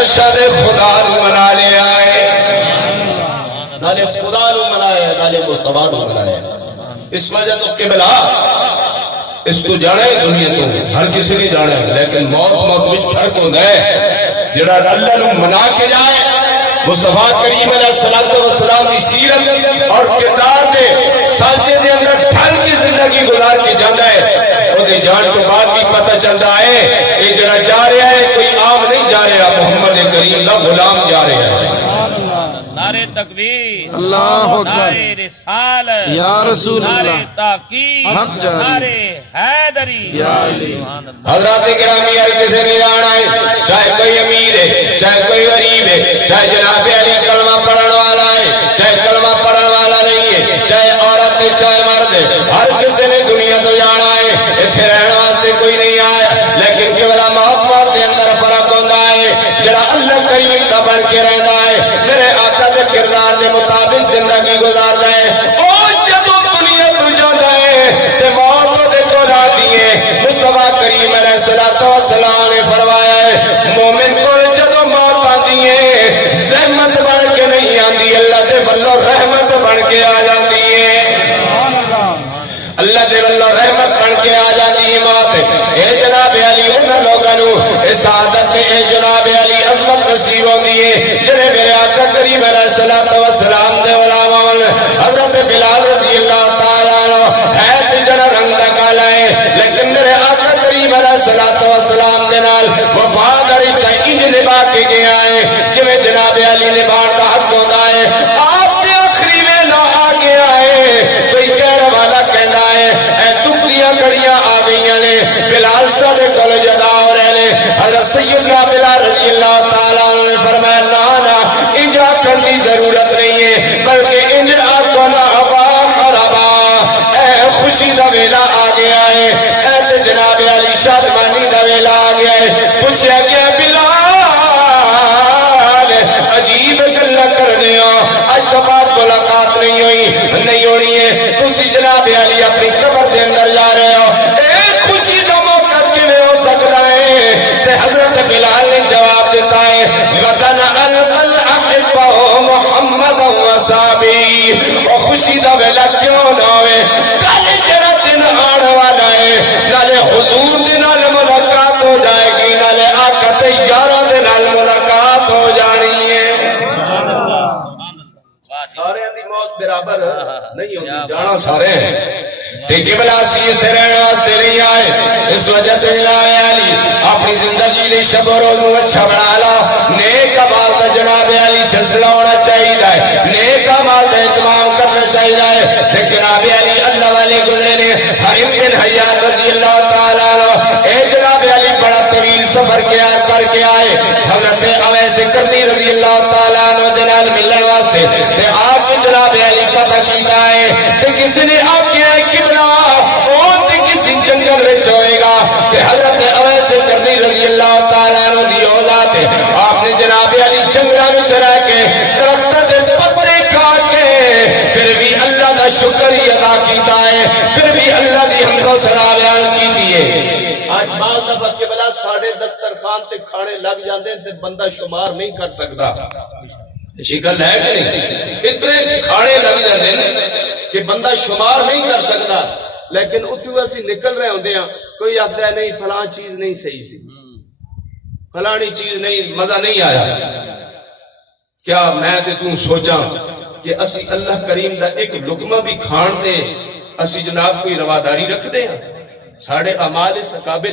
ارشد خدا نو منا لیا ہے، نالے خدا نو منایا، نالے مصطفیٰ نو منایا۔ اس وجہ تو قبلہ اس تو جانا ہے دنیا تو ہر کسی نہیں جانا ہے، لیکن موت وچ فرق ہوتا ہے۔ جڑا اللہ نو منا کے جائے، مصطفیٰ کریم علیہ السلام کی سیرت اور کردار دے سانچے دے اندر ڈھل کی زندگی گزار کے جانا ہے، وہ دے جان کے بعد بھی پتہ چلتا ہے یہ جڑا جا رہا ہے کوئی عام نہیں جا رہا، محمد کریم دا غلام جا رہا ہے۔ نعرہ تکبیر، اللہ اکبر، نعرہ رسالت یا رسول نعرہ اللہ، تحقیق، حق جاری، نعرہ حیدری۔ یا علی۔ حضرات گرامی ہر کسی نے جانا ہے، چاہے کوئی امیر ہے، چاہے کوئی غریب ہے، چاہے جناب علی کلمہ پڑھن والا ہے، چاہے کلمہ پڑھن والا نہیں ہے، چاہے عورت ہے چاہے مرد ہے، ہر کسی نے دنیا تو جانا ہے۔ اتنے رہنے واسطے کوئی نہیں آیا، لیکن کیولا محبت کے اندر فرق ہوتا ہے۔ جڑا اللہ کریم کا بن کے رہتا ہے، میرے آقا کے کردار کے مطابق زندگی گزارتا ہے، اور جب دنیا تو جاتا ہے تے موت دے کو نہ دیے۔ مصطفیٰ کریم علیہ السلام نے فرمایا ہے مومن کو جدو موت آتی ہے زحمت بن کے نہیں آتی، اللہ دے بلو رحمت بن کے آ جاتی ہے، اللہ دے بلو رحمت بن کے آ جاتی ہے موت۔ اے جناب علی انہاں لوگاں نو اس عادت میں اے جناب علی عظمت نصیب ہوندی ہے جڑے میرے آقا کریم علیہ السلام دے غلام حضرت بلال رضی اللہ تعالیٰ عنہ ہے تے جڑا رنگ دا کالا ہے، لیکن میرے آقا کریم علیہ السلام دے نال وفا دا رشتہ انج نبھا کے گیا ہے جویں جناب علی نبھان دا حق ہوندا ہے۔ آپ دے آخری ویلا آ گیا ہے، کوئی کہنے والا کہندا ہے اے دکھلیاں گھڑیاں آ گئیاں نے، بلال ساڈے کول جدا ہو رہے نے۔ حضرت سیدنا بلال رضی اللہ تعالیٰ عنہ نے فرمایا نا نا انج آکھن دی ضرورت نہیں ہے، بلکہ انج آکھو نا ابا مرحبا، اے خوشی دا ویلا آ گیا ہے، اے تے جناب علی شادمانی دا ویلا آ گیا ہے۔ پوچھا گیا بلال عجیب گلا کر دیا، اج تو بعد ملاقات نہیں ہوئی نہیں ہونی ہے، تسی جناب علی اپنی قبر دے اندر جا رہے ہو، ایک خوشی دا موقع کیویں ہو سکتا ہے؟ تے حضرت بلال نے جواب دیتا ہے غدن القل احبہ محمد و صحابی، اور خوشی دا ویلا کیوں نہ ہوئے، کل جڑا دن آن والا ہے نالے حضور دے نال ملاقات ہو جائے گی، نالے آقا تے یاراں دے نال ملاقات ہو جانی ہے۔ سارے دی موت برابر نہیں ہوتی، جانا سارے ہیں، ٹھیک بلا سیر سے رہنے واسطے نہیں آئے۔ اس وجہ سے جناب علی اپنی زندگی نے شب و روز میں اچھا بنا لا، نیک اعمال کا جناب علی سلسلہ ہونا چاہیے، نیک اعمال کا اہتمام کرنا چاہیے۔ لیکن جناب علی اللہ والے گزرے نے، حرم بن حیان رضی اللہ تعالیٰ عنہ اے جناب علی بڑا طویل سفر کر کے آئے حضرت اویس کرنی رضی اللہ تعالیٰ عنہ دنال ملن واسطے، تے آپ کے جناب علی پتہ کیتا ہے تے کسی نے آپ کے آئے قبلہ اور تے کسی جنگل میں ہوئے گا کہ حضرت اویس کرنی رضی اللہ تعالیٰ عنہ دی اولاد ہے، آپ نے جناب علی جنگلہ میں چرا کے درختہ دے پتے کھا کے پھر بھی اللہ دا شکر ہی ادا کیتا ہے، پھر بھی اللہ دی حمد و ثنا بیان کیتی ہے۔ آج بعض دفعہ قبلہ 10:30 دسترخوان تے کھانے لگ جاندے تے بندہ شمار نہیں کر سکتا، یہ گل ہے کہ نہیں؟ اتنے کھانے لگ جاندے کہ بندہ شمار نہیں کر سکتا، لیکن اتھو اسی نکل رہے ہوندے ہیں، کوئی آتا ہے نہیں فلاں چیز نہیں صحیح سی، فلانی چیز نہیں، مزہ نہیں آیا۔ کیا میں تے توں سوچاں کہ اسی اللہ کریم دا ایک لقمہ بھی کھان دے اسی جناب کوئی رواداری رکھ دے ہیں؟ ساڑھے اعمال اس قابل